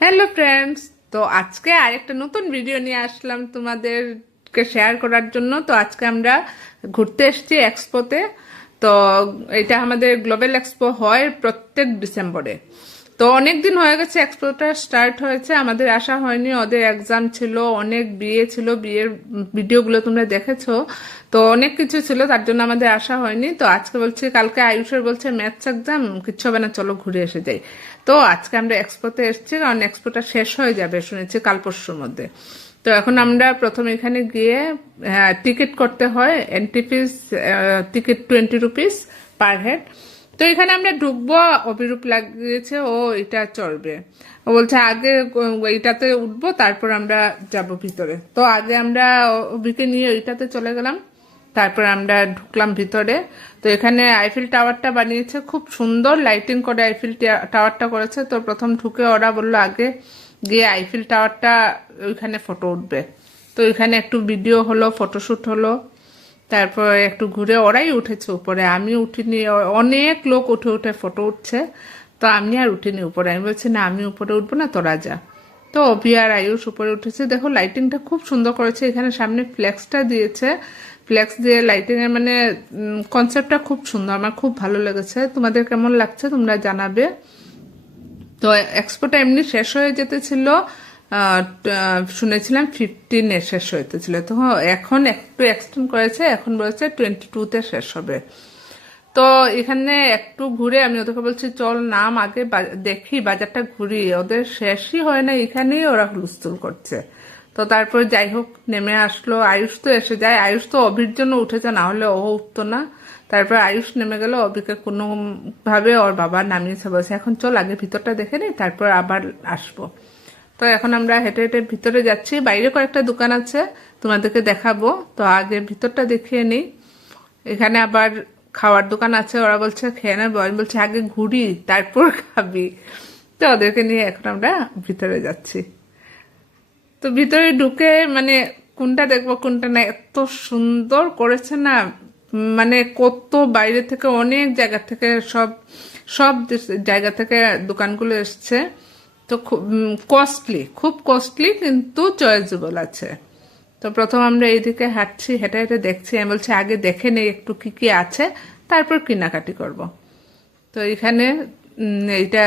Hello friends, তো আজকে আরেকটা নতুন ভিডিও নিয়ে আসলাম তোমাদেরকে শেয়ার করার জন্য। তো আজকে আমরা ঘুরতে এসেছি এক্সপোতে। তো এটা আমাদের গ্লোবাল এক্সপো হয় প্রত্যেক ডিসেম্বরে। তো অনেক দিন হয়ে গেছে এক্সপোটা স্টার্ট হয়েছে, আমাদের আসা হয়নি, ওদের এক্সাম ছিল, অনেক বিয়ে ছিল, বিয়ের ভিডিওগুলো তোমরা দেখেছো। তো অনেক কিছু ছিল, তার জন্য আমাদের আসা হয়নি। তো আজকে বলছি, কালকে আয়ুষের বলছে ম্যাথস এক্সাম, কিচ্ছু হবে না, চলো ঘুরে এসে যাই। তো আজকে আমরা এক্সপোতে এসেছি, কারণ এক্সপোটা শেষ হয়ে যাবে শুনেছি কাল পরশুর মধ্যে। তো এখন আমরা প্রথম এখানে গিয়ে টিকিট করতে হয়, entry fees ticket 20 rupees per head. তো এখানে আমরা ঢুকবো, অভিরূপ লাগিয়েছে, ও এটা চড়বে। ও বলছে আগে এইটাতে উঠবো, তারপর আমরা যাব ভিতরে। তো আগে আমরা অভিকে নিয়ে ওইটাতে চলে গেলাম, তারপর আমরা ঢুকলাম ভিতরে। তো এখানে আইফেল টাওয়ারটা বানিয়েছে, খুব সুন্দর লাইটিং করে আইফেল টাওয়ারটা করেছে। তো প্রথম ঢুকে ওরা বললো আগে গিয়ে আইফেল টাওয়ারটা ওইখানে ফটো উঠবে। তো ওইখানে একটু ভিডিও হলো, ফটোশ্যুট হলো, তারপর একটু ঘুরে ওরাই উঠেছে উপরে, আমি উঠিনি। অনেক লোক উঠে উঠে ফটো উঠছে, তো আমি আর উঠিনি উপরে। আমি বলছি না, আমি উপরে উঠবো না, তোরা যা। তো অভি আর আয়ুষ উপরে উঠেছে। দেখো লাইটিংটা খুব সুন্দর করেছে, এখানে সামনে ফ্লেক্সটা দিয়েছে, ফ্লেক্স দিয়ে লাইটিং এর মানে কনসেপ্টটা খুব সুন্দর, আমার খুব ভালো লেগেছে। তোমাদের কেমন লাগছে তোমরা জানাবে। তো এক্সপোটা এমনি শেষ হয়ে যেতেছিল, শুনেছিলাম 15-এ শেষ হইতেছিল, তো এখন একটু এক্সটেন্ড করেছে, এখন বলেছে 22-তে শেষ হবে। তো এখানে একটু ঘুরে আমি ওদেরকে বলছি চল নাম আগে দেখি, বাজারটা ঘুরি, ওদের শেষই হয় না, এখানেই ওরা হুলস্থুল করছে। তো তারপর যাই হোক নেমে আসলো, আয়ুষ তো এসে যায়, আয়ুষ তো অভির জন্য উঠেছে, না হলে ও উঠতো না। তারপর আয়ুষ নেমে গেল, অভিকে কোনো ভাবে ওর বাবা নামিয়েছে, বলছে এখন চল আগে ভিতরটা দেখে নিই, তারপর আবার আসবো। তো এখন আমরা হেঁটে হেঁটে ভিতরে যাচ্ছি, বাইরে কয়েকটা দোকান আছে, তোমাদেরকে দেখাবো। তো আগে ভিতরটা দেখিয়ে নিই। এখানে আবার খাওয়ার দোকান আছে, ওরা বলছে খেয়ে নেবো, আমি বলছি আগে ঘুরি তারপর খাবি। তো ওদেরকে নিয়ে এখন আমরা ভিতরে যাচ্ছি। তো ভিতরে ঢুকে মানে কোনটা দেখবো কোনটা না, এত সুন্দর করেছে না, মানে কত বাইরে থেকে অনেক জায়গা থেকে সব সব জায়গা থেকে দোকানগুলো এসছে। তো খুব কস্টলি, খুব কস্টলি, কিন্তু চয়েসেবল আছে। তো প্রথম আমরা এইদিকে হাঁটছি, হেঁটে হেঁটে দেখছি, আমি বলছি আগে দেখে নেই একটু কি কি আছে, তারপর কেনাকাটি করব। তো এখানে এইটা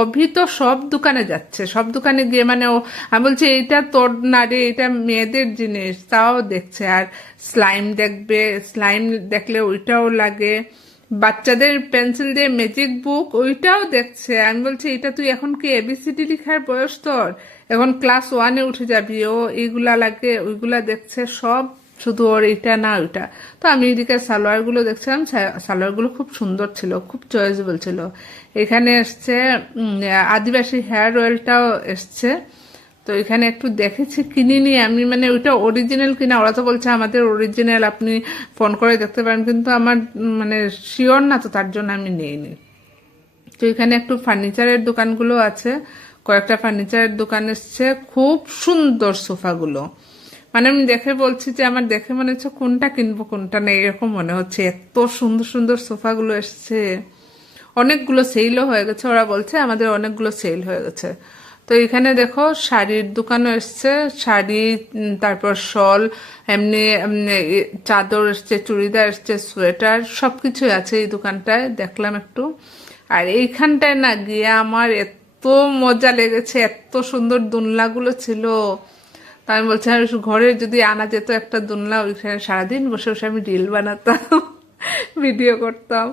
অভি তো সব দোকানে যাচ্ছে, সব দোকানে গিয়ে মানে ও, আমি বলছি এইটা তোর না রে, এটা মেয়েদের জিনিস, তাও দেখছে। আর স্লাইম দেখবে, স্লাইম দেখলে ওইটাও লাগে, বাচ্চাদের পেন্সিল দিয়ে ম্যাজিক বুক ওইটাও দেখছে। আমি বলছি এটা তুই এখন কি এবিসিডি লেখার বয়স তোর, এখন ক্লাস 1-এ উঠে যাবি, ও এইগুলা লাগে ওইগুলা দেখছে সব, শুধু ওর এইটা না ওইটা। তো আমি এদিকে সালোয়ারগুলো দেখছিলাম, সালোয়ারগুলো খুব সুন্দর ছিল, খুব চয়েসেবল ছিল। এখানে এসছে আদিবাসী হেয়ার অয়েলটাও এসছে। তো এখানে একটু দেখেছি, কিনিনি আমি, মানে ওইটা অরিজিনাল কিনা, ওরা তো বলছে আমাদের অরিজিনাল, আপনি ফোন করে দেখতে পারেন, কিন্তু আমার মানে শিওর না, তো তার জন্য আমি নিইনি। তো এখানে একটু ফার্নিচারের দোকানগুলো আছে, কয়েকটা ফার্নিচারের দোকান এসছে, খুব সুন্দর সোফাগুলো, মানে আমি দেখে বলছি যে আমার দেখে মনে হচ্ছে কোনটা কিনবো কোনটা নেই, এরকম মনে হচ্ছে, এত সুন্দর সুন্দর সোফাগুলো এসছে। অনেকগুলো সেলও হয়ে গেছে, ওরা বলছে আমাদের অনেকগুলো সেল হয়ে গেছে। তো এখানে দেখো শাড়ির দোকানও এসছে, শাড়ি, তারপর শল, এমনি চাদর এসছে, চুড়িদার এসছে, সোয়েটার, সবকিছুই আছে এই দোকানটায়, দেখলাম একটু। আর এইখানটায় না গিয়ে আমার এত মজা লেগেছে, এত সুন্দর দোলনাগুলো ছিল। তা আমি বলছি আর ঘরে যদি আনা যেত একটা দোলনা, ওইখানে সারাদিন বসে বসে আমি রিল বানাতাম, ভিডিও করতাম।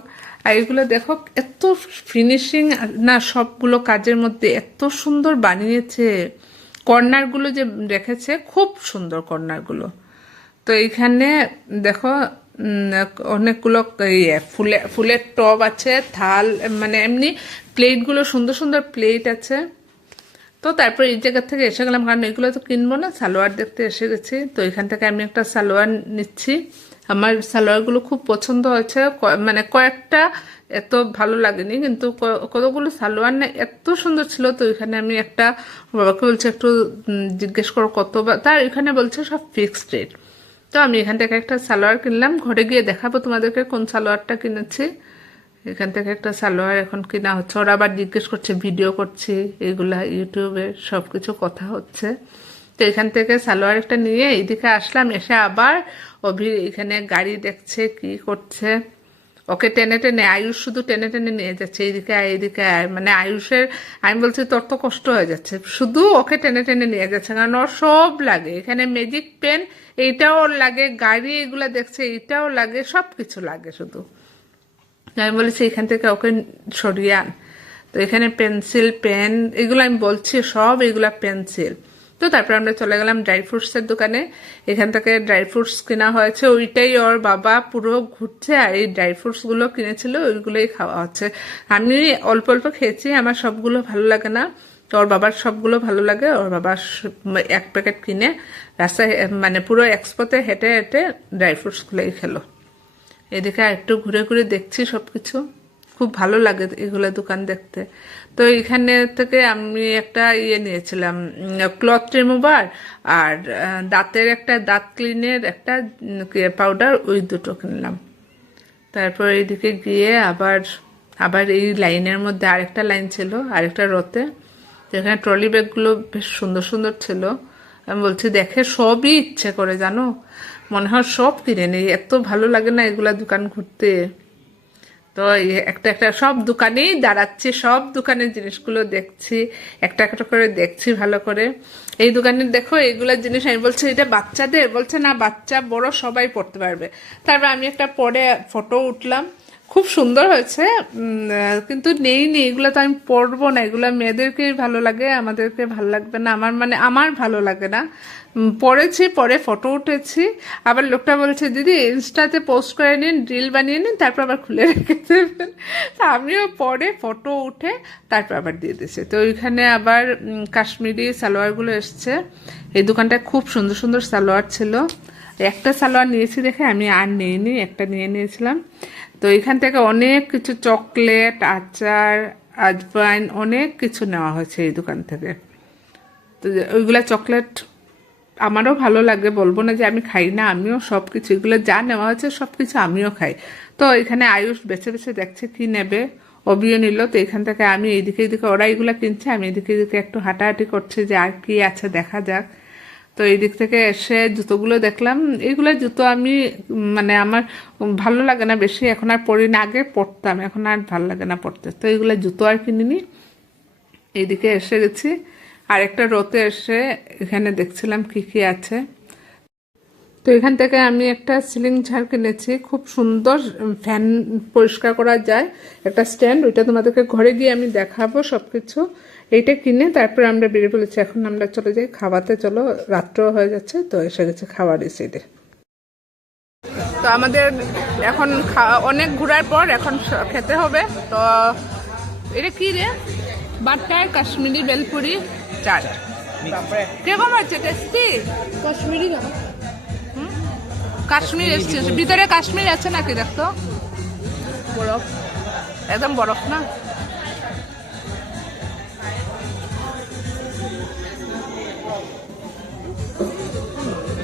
আর এগুলো দেখো এত ফিনিশিং না, সবগুলো কাজের মধ্যে এত সুন্দর বানিয়েছে, কর্নারগুলো যে রেখেছে খুব সুন্দর কর্নারগুলো। তো এইখানে দেখো অনেকগুলো ফুলের টব আছে, থাল, মানে এমনি প্লেটগুলো সুন্দর সুন্দর প্লেট আছে। তো তারপর এই জায়গা থেকে এসে গেলাম, কারণ এগুলো তো কিনবো না, সালোয়ার দেখতে এসে গেছি। তো এখান থেকে আমি একটা সালোয়ার নিচ্ছি, আমার সালোয়ারগুলো খুব পছন্দ হয়েছে, মানে কয়েকটা এত ভালো লাগেনি, কিন্তু কতগুলো সালোয়ার না এত সুন্দর ছিল। তো এখানে আমি একটা বাবাকে বলছি একটু জিজ্ঞেস করো কত, তার এখানে বলছে সব ফিক্সড রেট। তো আমি এখান থেকে একটা সালোয়ার কিনলাম, ঘরে গিয়ে দেখাবো তোমাদেরকে কোন সালোয়ারটা কিনেছি। এখান থেকে একটা সালোয়ার এখন কিনা হচ্ছে, ওরা আবার জিজ্ঞেস করছে ভিডিও করছি, এগুলা ইউটিউবে সব কিছু কথা হচ্ছে। তো এখান থেকে সালোয়ার একটা নিয়ে এইদিকে আসলাম, এসে আবার অভি এখানে গাড়ি দেখছে কি করছে, ওকে টেনে টেনে, আয়ুষ শুধু টেনে টেনে নিয়ে যাচ্ছে এইদিকে আয় এইদিকে আয়, মানে আয়ুষের, আমি বলছি তোর তো কষ্ট হয়ে যাচ্ছে, শুধু ওকে টেনে টেনে নিয়ে যাচ্ছে, কারণ ওর সব লাগে, এখানে ম্যাজিক পেন এইটাও ওর লাগে, গাড়ি এগুলা দেখছে এইটাও লাগে, সব কিছু লাগে শুধু। আমি বলেছি এখান থেকে ওকে সরিয়ে আন। তো এখানে পেন্সিল পেন এগুলো আমি বলছি সব এগুলা পেন্সিল। তো তারপর আমরা চলে গেলাম ড্রাই ফ্রুটসের দোকানে, এখান থেকে ড্রাই ফ্রুটস কেনা হয়েছে, ওইটাই ওর বাবা পুরো ঘুরছে, আর এই ড্রাই ফ্রুটসগুলো কিনেছিল ওইগুলোই খাওয়া হচ্ছে। আমি অল্প অল্প খেয়েছি, আমার সবগুলো ভালো লাগে না, তো ওর বাবার সবগুলো ভালো লাগে, ওর বাবা এক প্যাকেট কিনে রাস্তায় মানে পুরো এক্সপোতে হেঁটে হেঁটে ড্রাই ফ্রুটসগুলোই খেলো। এদিকে একটু ঘুরে ঘুরে দেখছি সবকিছু, খুব ভালো লাগে এগুলো দোকান দেখতে। তো এখানে থেকে আমি একটা নিয়েছিলাম ক্লথ রিমুভার, আর দাঁতের একটা দাঁত ক্লিনের একটা পাউডার, ওই দুটো কিনলাম। তারপর এইদিকে গিয়ে আবার আবার এই লাইনের মধ্যে আরেকটা লাইন ছিল, আরেকটা রোতে, যেখানে ট্রলি ব্যাগগুলো বেশ সুন্দর সুন্দর ছিল। আমি বলছি দেখে সবই ইচ্ছে করে জানো, মনে হয় সব কিনে নেই, এত ভালো লাগে না এগুলা দোকান ঘুরতে। তো একটা একটা সব দোকানেই দাঁড়াচ্ছি, সব দোকানের জিনিসগুলো দেখছি, একটা একটা করে দেখছি ভালো করে। এই দোকানের দেখো এইগুলা জিনিস, আমি বলছি এটা বাচ্চাদের, বলছে না বাচ্চা বড় সবাই পড়তে পারবে। তারপর আমি একটা পরে ফটো উঠলাম, খুব সুন্দর হয়েছে, কিন্তু নেই এগুলো তো আমি পরবো না, এগুলো মেয়েদেরকেই ভালো লাগে, আমাদেরকে ভালো লাগবে না, আমার ভালো লাগে না। পরেছি, পরে ফটো উঠেছি, আবার লোকটা বলছে দিদি ইনস্টাতে পোস্ট করে নিন, রিল বানিয়ে নিন, তারপর আবার খুলে রেখে দেবেন। তা আমিও পরে ফটো উঠে তারপর আবার দিয়ে দিয়েছি। তো ওইখানে আবার কাশ্মীরি সালোয়ারগুলো এসছে, এই দোকানটায় খুব সুন্দর সুন্দর সালোয়ার ছিল। একটা সালোয়ার নিয়েছি দেখে আমি আর নিইনি, একটা নিয়ে নিয়েছিলাম। তো এখান থেকে অনেক কিছু চকলেট, আচার, আজওয়াইন অনেক কিছু নেওয়া হয়েছে এই দোকান থেকে। তো ওইগুলা চকলেট আমারও ভালো লাগে, বলবো না যে আমি খাই না, আমিও সব কিছু এগুলো যা নেওয়া হয়েছে সব কিছু আমিও খাই। তো এখানে আয়ুষ বেছে বেছে দেখছে কি নেবে, অবিও নিল। তো এখান থেকে আমি এইদিকে এইদিকে, ওরা এগুলো কিনছে, আমি এদিকে এদিকে একটু হাঁটাহাঁটি করছি যে আর কি আছে দেখা যাক। তো এই দিক থেকে এসে জুতোগুলো দেখলাম, এইগুলো জুতো আমি মানে আমার ভালো লাগে না বেশি, এখন আর পরি না, আগে পরতাম, এখন আর ভালো লাগে না পরতে। তো এইগুলো জুতো আর কিনিনি, এইদিকে এসে গেছি। আর একটা রোতে এসে এখানে দেখছিলাম কি কি আছে। তো এখান থেকে আমি একটা সিলিং ঝাড় কিনেছি, খুব সুন্দর, ফ্যান পরিষ্কার করা যায়, একটা স্ট্যান্ড, ওইটা তোমাদেরকে ঘরে গিয়ে আমি দেখাবো সব কিছু। এইটা কিনে তারপরে আমরা বেরিয়ে পড়েছি, এখন আমরা চলে যাই খাওয়াতে, চলো রাত্রও হয়ে যাচ্ছে। তো এসে গেছে খাওয়ার রিসিডে। তো আমাদের এখন অনেক ঘোরার পর এখন খেতে হবে। তো এটা কি রে, বাটার কাশ্মীরি বেলপুরি চাট, কিরকম আছে? টেস্টি? কাশ্মীরি না, কাশ্মীর এসছে, ভিতরে কাশ্মীর আছে নাকি দেখতো, বরফ, একদম বরফ না।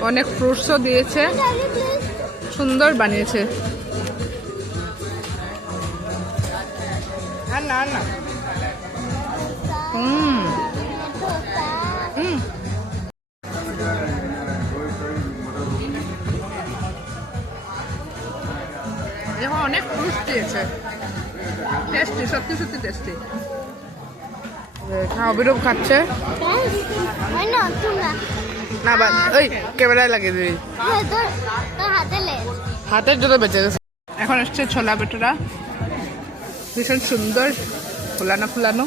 অনেক ফ্রুটসও দিয়েছে, সুন্দর বানিয়েছে। না না এখন অনেক ফ্রুটস দিয়েছে, টেস্টি, সত্যি সত্যি টেস্টি। অবিরূপ খাচ্ছে না, ওই ক্যামেরায় লাগিয়ে দিবি, হাতের জন্য বেঁচে গেছে। এখন এসছে ছোলা ভেটুরা, ভীষণ সুন্দর, ফুলানো ফুলানো।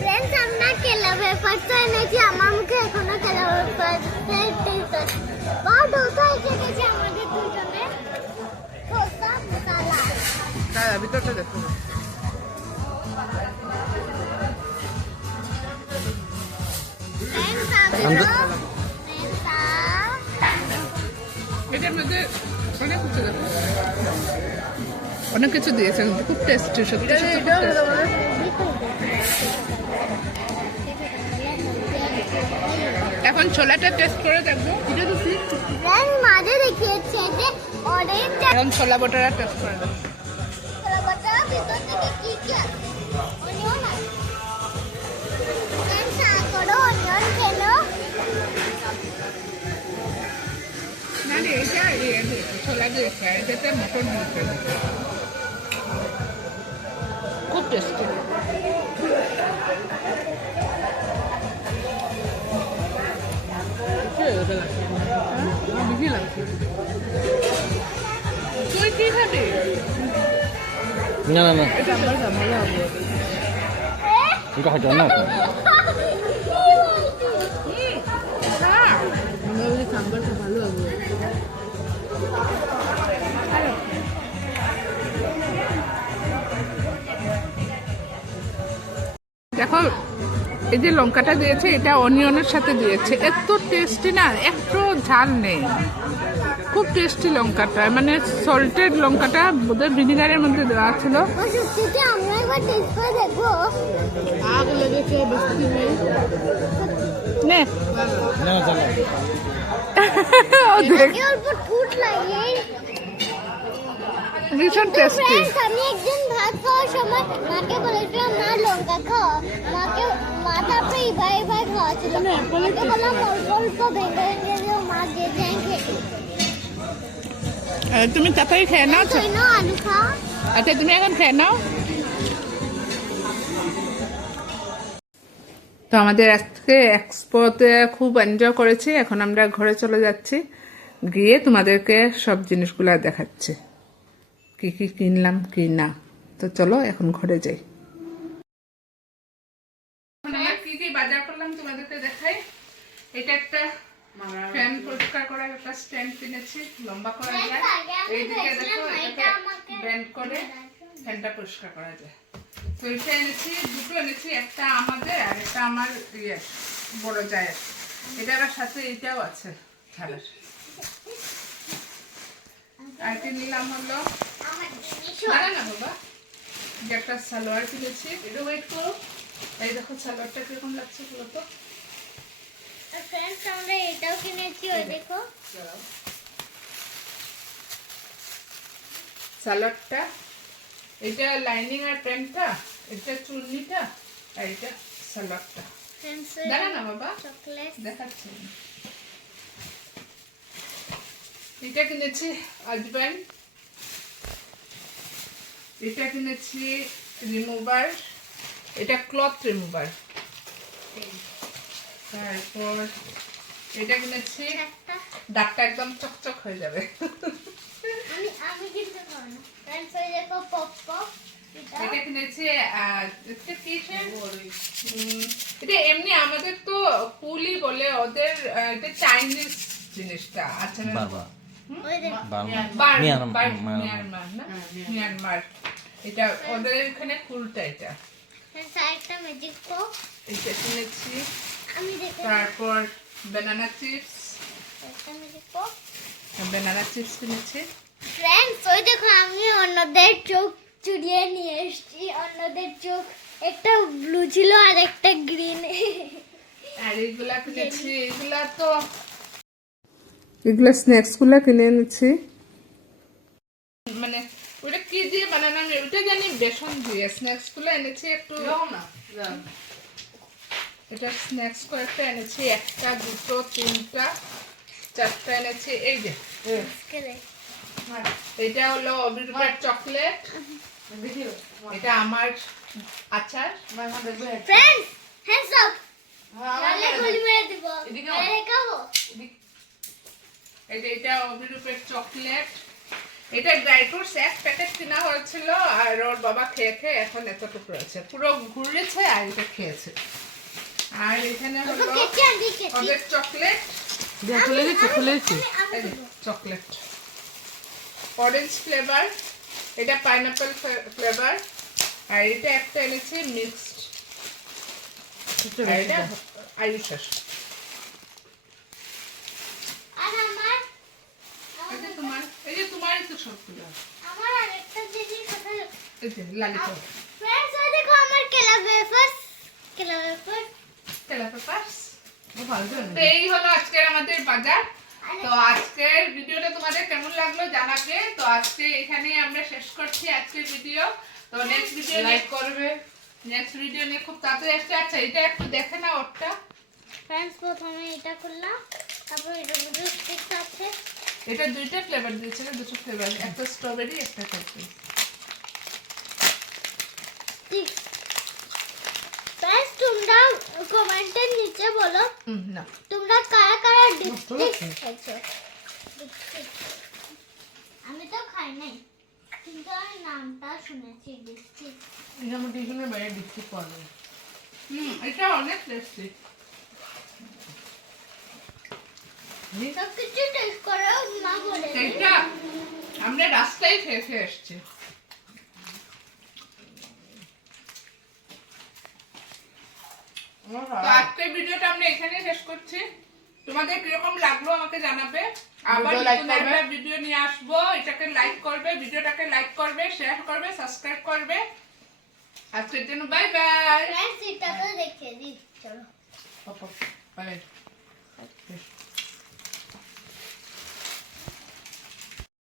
फ्रेंड्स আমরা কেলা ব্যাপারটা নাকি আমার মুখে এখনো কেলা ব্যাপারটা বহুত ওটা এসেছে আমাদের দুজনে ধোসা মশলা। ভিতরটা দেখো, এটার মধ্যে অনেক কিছু দিয়েছে, খুব টেস্টি, সত্যি সত্যি খুব tasty। এখন ছোলাটা টেস্ট করে দেখবো। মাঝে দেখিয়েছে যে অরেঞ্জ এখন ছোলা বটারা টেস্ট করে দেখবো। বাটা ভিতর থেকে কি কি আছে? অনিয়ন আছে। ফ্রেন্ডস করো অনিয়ন খেলো। না রে, এটা ছোলা দিয়েছে, এটাতে মটন দিয়েছে, খুব টেস্টি। তুই কি খাবি? না না না, এটা আমার ভালো হবে। 이거 하지 않나? হ্যাঁ, দেখো এই যে লঙ্কাটা দিয়েছে, এটা অনিয়নের সাথে দিয়েছে, এত টেস্টি না, একটু ঝাল নেই, খুব টেস্টি লঙ্কাটা, মানে সল্টেড লঙ্কাটা বোধহয় ভিনিগারের মধ্যে দেওয়া ছিল। সত্যি আমরা একবার টেস্ট করে দেখবো। আগ লেগেছে বেশি নেই নে না চলো। ও দেখ, এর উপর ঠুট লাগে। ভীষণ টেস্টি। ফ্রেন্ডস, আমি একদিন ভাত খাওয়ার সময় মাকে বলেছিলাম মা লঙ্কা খাও, মা তারপরে এবার খাওয়াচ্ছিল, মাকে বললাম অল্প অল্প ভেঙে ভেঙে দিও, মা যে যাই খেতে। তুমি তাড়াতাড়ি খেয়ে নাও। তুই না আলু খা। আচ্ছা তুমি এখন খেয়ে নাও। তো আমাদের আজকে এক্সপোতে খুব এনজয় করেছি, এখন আমরা ঘরে চলে যাচ্ছি, গিয়ে তোমাদেরকে সব জিনিসগুলো দেখাচ্ছি কি কি কিনলাম কি না। তো চলো এখন ঘরে যাই। কি কি বাজার করলাম তোমাদেরকে দেখাই। এটা একটা ফ্যান পরিষ্কার করার একটা স্ট্যান্ড কিনেছি, লম্বা করা যায়, এইদিকে দেখো এটাকে ব্যান্ড করে ফ্যানটা পরিষ্কার করা যায়। তো এটা এনেছি, দুটো এনেছি, একটা আমাদের আর একটা আমার বড় জায়ের। এটা আবার সাথে এটাও আছে ছাড়ার। আর কি নিলাম হলো, দাঁড়া না বাবা, যে একটা সালোয়ার কিনেছি, এটা ওয়েট করো। এই দেখো সালোয়ারটা কিরকম লাগছে বলো তো। ফ্রেন্ডস, আমরা এটাও কিনেছি, ওই দেখো সালোয়ারটা, এটা লাইনিং আর প্যান্টটা, এটা চুন্নিটা, আর এটা সালোয়ারটা। ফ্রেন্ডস, দাঁড়া না বাবা, চকলেট দেখাচ্ছি। এটা কিনেছি আজবাইন, এটা কিনেছি রিমুভার, এটা ক্লথ রিমুভার। তারপর এটা কিনেছি, একটা দাগটা একদম চকচক হয়ে যাবে। আমি কিনতে পারবো না। ফ্রেন্ডস, ওই দেখো পপ পপ, এটা কিনেছি এটা কিসের, এটা এমনি আমাদের তো কুলি বলে, ওদের এটা চাইনিজ জিনিসটা। আচ্ছা বাবা ওই দেখো মিয়ানমার, এটা ওদের এখানে কুলটা। এটা ফ্রেন্ডস, আরেকটা ম্যাজিক পপ এটা কিনেছি। আমি দেখে তারপর ব্যানানা চিপস, একটা ম্যাজিক পপ। কিনেছি। ফ্রেন্ডস, ওই দেখো আমি অন্যদের চোখ চুরিয়ে নিয়ে এসেছি। অন্যদের চোখ একটা ব্লু ছিল আর একটা গ্রিন। আর এগুলা কিনেছি, এগুলা স্ন্যাক্স গুলা কিনে এনেছি। মানে ওটা কি দিয়ে বানানো, ওটা জানি বেসন দিয়ে। স্ন্যাক্স গুলো এনেছি একটু, এটা স্ন্যাক্স কয়েকটা এনেছি, একটা দুটো তিনটা চারটা এনেছি। এই যে এটা হলো অবিরূপের চকলেট, এটা আমার আচার। ফ্রেন্ডস, হ্যান্ডস আপ, নালে গুলি মেরে দিব। আরে খাবো। এটা অবিরূপের চকলেট, এটা ড্রাই ফ্রুটস এক প্যাকেট কেনা হয়েছিল, আর ওর বাবা খেয়ে খেয়ে এখন এতটুকু আছে, পুরো ঘুরেছে আর এটা খেয়েছে। আর এখানে হলো ওদের চকলেট, চকলেট অরেঞ্জ ফ্লেভার, এটা পাইনাপেল ফ্লেভার, আর এটা একটা এনেছি মিক্সড, আই শেষ। আর আমার এই যে তোমারই তো সবগুলো। আমার আরেকটা জিনিস কথা এই যে লালিপপ, फ्रेंड्स ওই দেখো আমার কেলা ওয়েফার্স তেলা পেপারস। তো এই হলো আজকের আমাদের বাজার। তো আজকের ভিডিওটা তোমাদের কেমন লাগলো জানাবে। তো আজকে এখানে আমরা শেষ করছি আজকের ভিডিও। তো নেক্সট ভিডিও লাইক করবে, নেক্সট ভিডিও নিয়ে খুব তাড়াতাড়ি আসছে। আচ্ছা এটা একটু দেখে না ওরটা। फ्रेंड्स প্রথমে এটা করলাম, তারপর এটা দুটো স্টিক আছে। এটা দুইটা ফ্লেভার দিয়েছে না, দুটো ফ্লেভার, একটা স্ট্রবেরি একটা কফি। স্টিক फ्रेंड्स তোমরা কমেন্টের নিচে বলো না তোমরা কারা কারা ডিস্ট্রিক্ট খাইছো। আমি তো খাই নাই, কিন্তু আমি নামটা শুনেছি ডিস্ট্রিক্ট। এটা আমার টিউশনের বাইরে ডিস্ট্রিক্ট পড়বে। এটা অনেক টেস্টি। সব কিছু টেস্ট করো মা বলে। এটা আমরা রাস্তায় খেয়ে খেয়ে এসছি। তো আজকের ভিডিওটা আমরা এখানে শেষ করছি। তোমাদের কিরকম লাগলো আমাকে জানাবে। আবার নতুন একটা ভিডিও নিয়ে আসবো। এটাকে লাইক করবে, ভিডিওটাকে লাইক করবে, শেয়ার করবে, সাবস্ক্রাইব করবে। আজকের জন্য বাই বাই। फ्रेंड्स এটা তো দেখে দিই, চলো বাই।